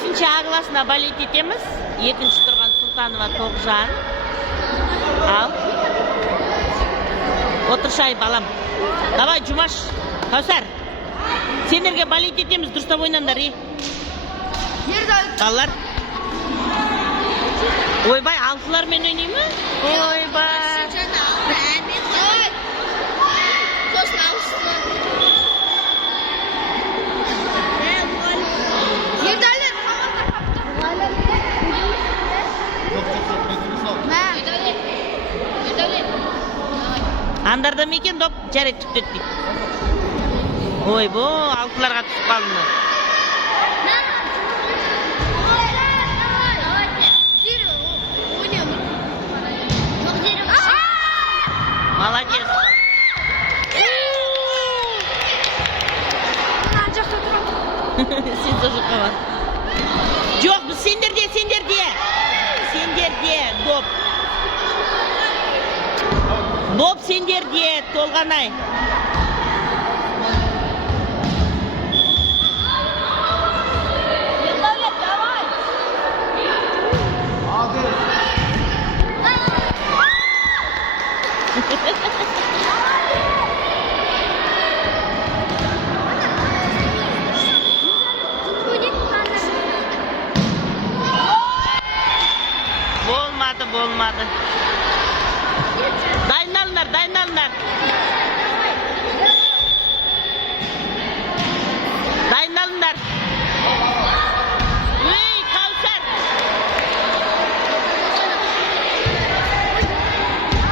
5-ші А классына балет етеміз. 2-ші тұрған Сұлтанова Тоғжан. Ал. Отыршай балам. Давай, Жұмаш. Кәусар. Сендерге балет етеміз, дұрыстап ойнаңдар, балалар. Ойбай, алтылармен ойнай ма? Ойбай. Андарда ма екен доп жарайды түптет дейді. Ойбо, алтыларға түсіп қалды. Молодец. Сен тоже қалады. Жоқ, біз сендерде. Сендерде доп. Доп сендерде, Толғанай. Болмады. Дайындалыңдар. Дайындалыңдар. Ей, Кәусар.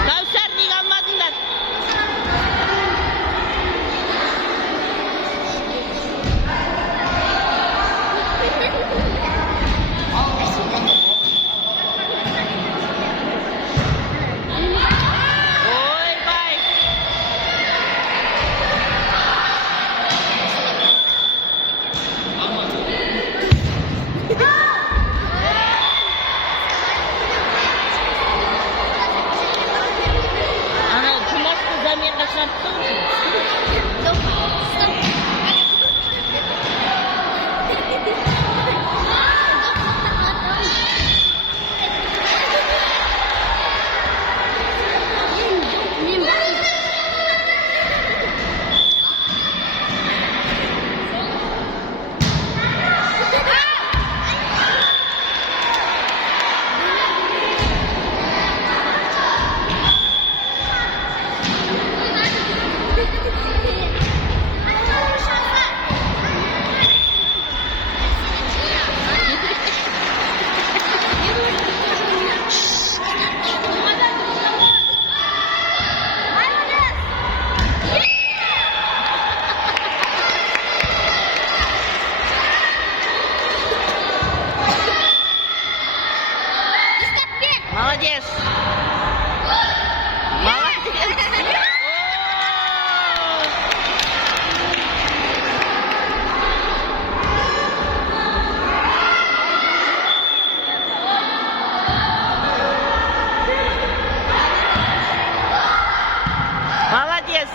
Кәусар, неге алмадыңдар? Молодец. Молодец.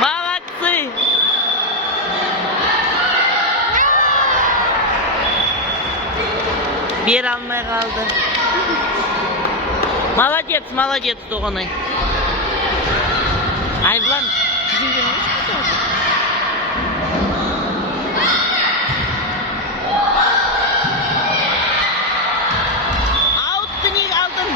Молодцы. Бере алмай қалды. Молодец, Тоғанай. Айбылан, жүзіңден аутты неге алдың?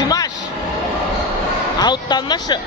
Жұмаш, аутталмашы.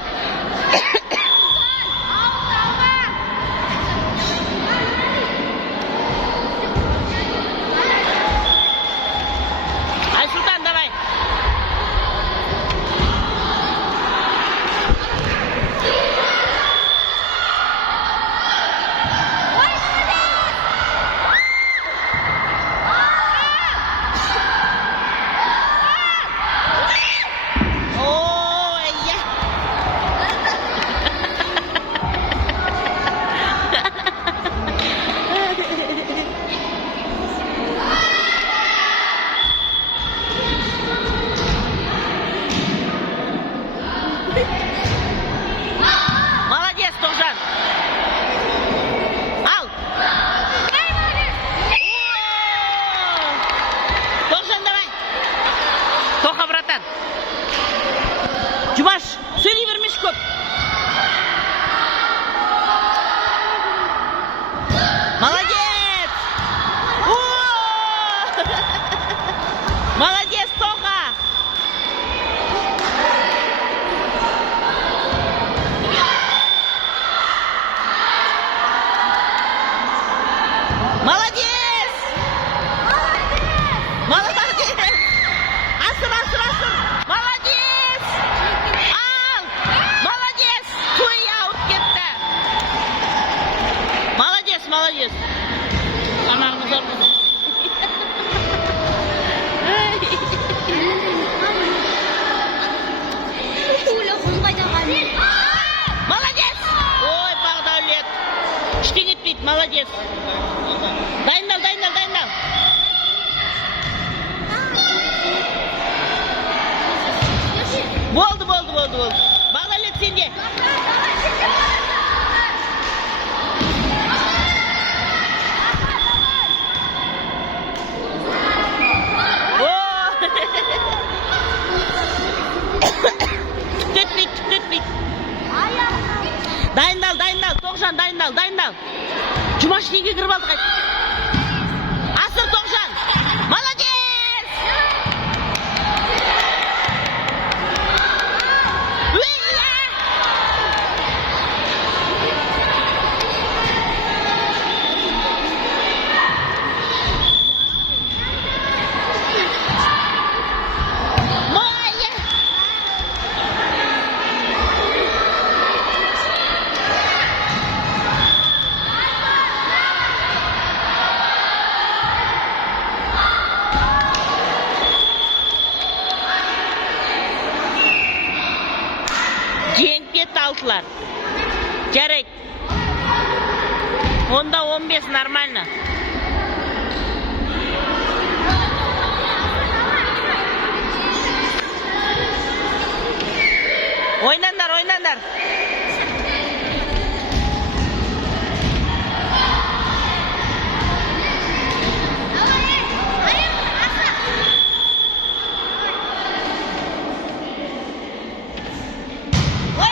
Cumaş söyleyivermiş köp. Молодец! Молодец, Тоха! Молодец! Молодец! Асыр, асыр, асыр! Молодец! Ал! Молодец! Туй аут кетті. Молодец, молодец! Анаңыз орнына. Молодец! Ой, Бағдәулет. Ештеңе етпейді, молодец. Дайындал, дайындал, дайындал. Болды, болды, болды, болды. Бағдәулет сенде. Дайындал, дайындал, Тоғжан, дайындал, дайындал. Жұмаш неге кіріп алды қайт. Асыр, Тоғжан. Молодец! Жеңіп алтылар. Жарайды. Онда 15 нормально. Ойнаңдар, ойнаңдар.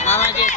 Молодец.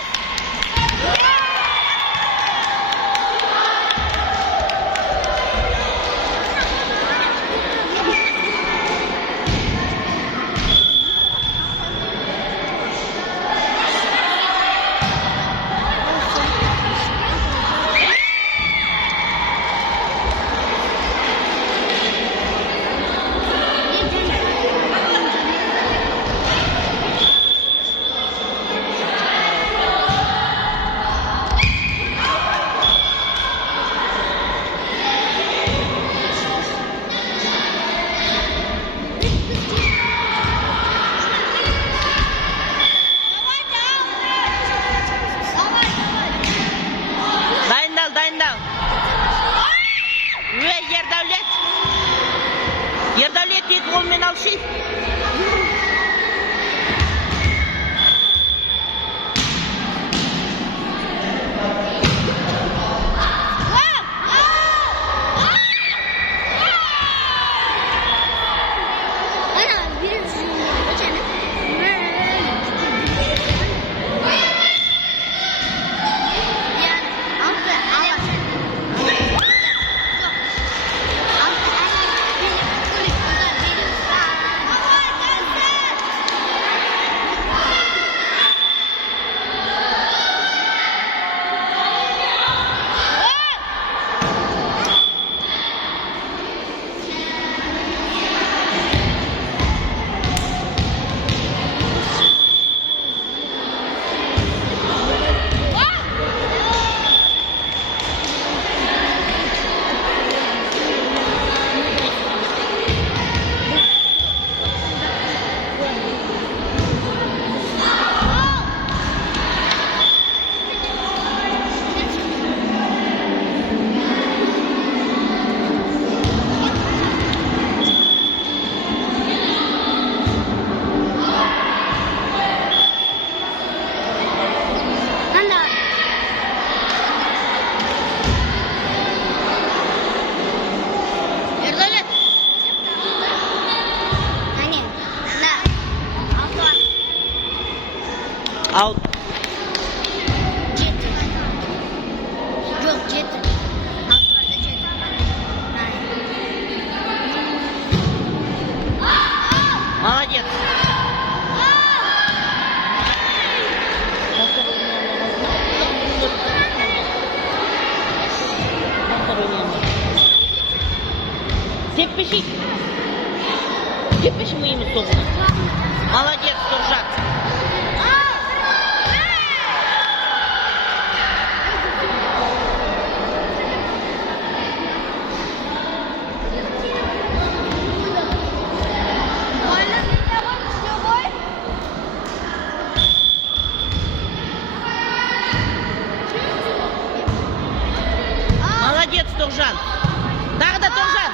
Аут. Жеті. Жоқ, жеті. Алтыларда жеті. Молодец. Теппешик. Теппеш моими стопами. Молодец, Туржан. Молодец, Туржан. Тағы да Туржан.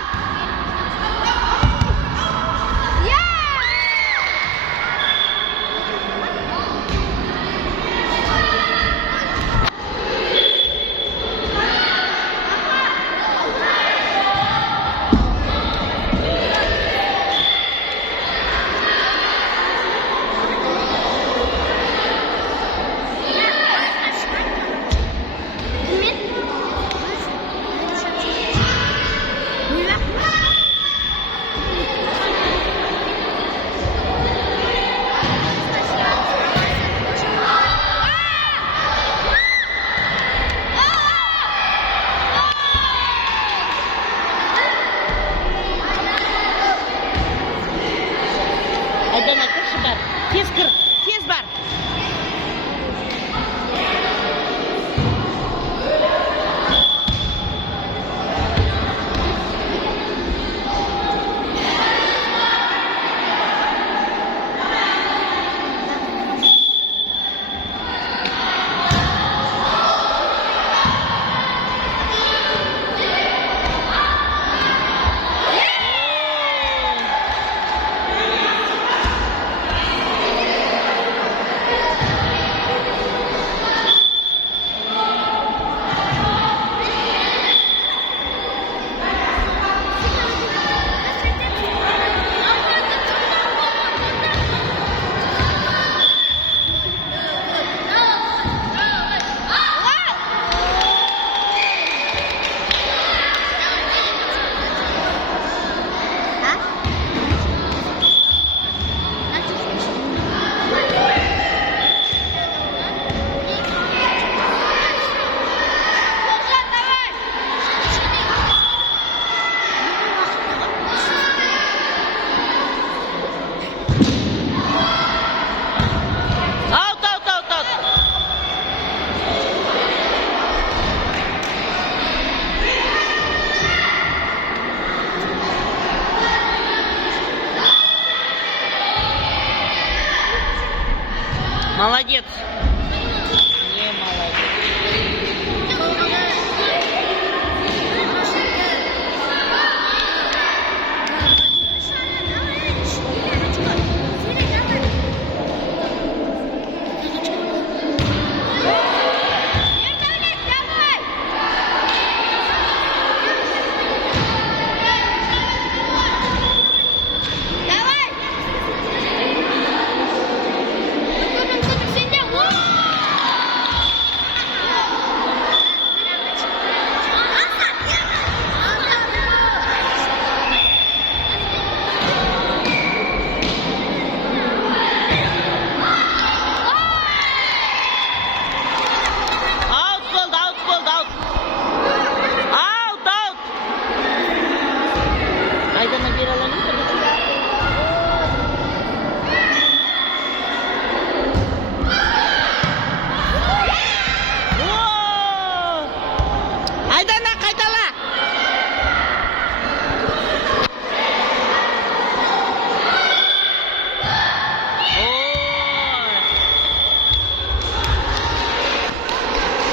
Айдана, кірші бар. Тез кір, тез бар. Аут, аут, аут, аут. Молодец.